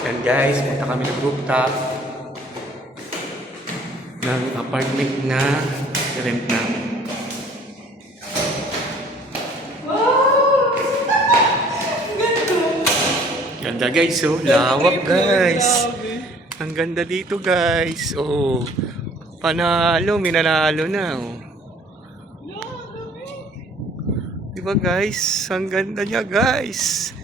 Yan guys, punta kami ng rooftop ng apartment na rent namin. Ganda guys, oh. Lawak guys. Ang ganda dito guys. Oh. Panalo, minanalo na. Oh. Diba guys? Ang ganda niya guys.